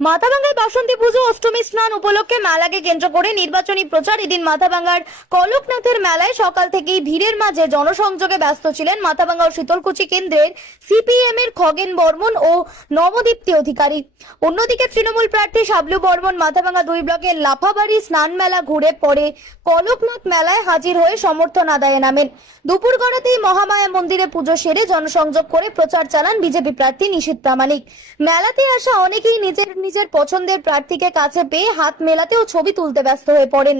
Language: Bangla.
মাথাভাঙ্গায় বাসন্তী পুজো অষ্টমী স্নান উপলক্ষে মেলাকে কেন্দ্র করে নির্বাচনী প্রচার। এদিন মাথাভাঙ্গার কলকনাথের মেলায় সকাল থেকেই ভিড়ের মাঝে জনসংযোগে ব্যস্ত ছিলেন মাথাভাঙ্গা ও শীতলকুচি কেন্দ্রের সিপিএম এর খগেন বর্মন ও নবদীপ্তি অধিকারী। অন্যদিকে তৃণমূল প্রার্থী শাবলু বর্মন মাথাভাঙ্গা 2 ব্লকের লাফাবাড়ি স্নান মেলা ঘুরে পরে কলকনাথ মেলায় হাজির হয়ে সমর্থন আদায়ে নামেন। দুপুর গড়াতেই মহামায়া মন্দিরে পুজো সেরে জনসংযোগ করে প্রচার চালান বিজেপি প্রার্থী নিশীথ প্রামাণিক। মেলাতে আসা অনেকেই নিজের পছন্দের প্রার্থীকে কাছে পেয়ে হাত মেলাতে ও ছবি তুলতে ব্যস্ত হয়ে পড়েন।